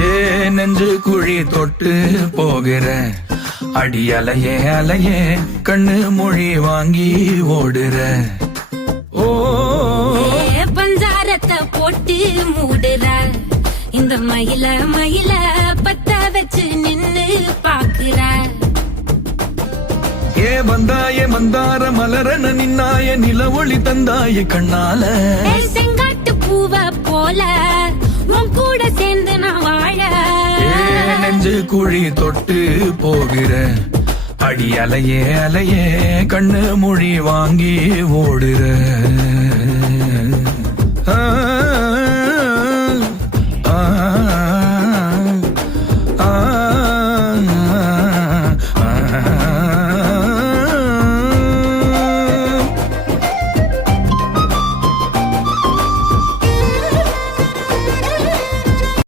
ஏ நெஞ்சு குழி தொட்டு போகிற அடி அலையே அலையே கண்ணு மொழி வாங்கி ஓடுற. ஓ பஞ்சாரத்தை போட்டு மூடுற இந்த மயில மயில பத்த வச்சு நின்னு பாக்குற. ஏ வந்தாய மந்தார மலரன நின்னாய நில ஒளி தந்தாய கண்ணால. செங்காட்டு பூவ போல உன் கூட சேர்ந்து நான் வாழ. நெஞ்சு குழி தொட்டு போகிற அடி அலையே அலையே கண்ணு மொழி வாங்கி ஓடுற. ஆ ஆ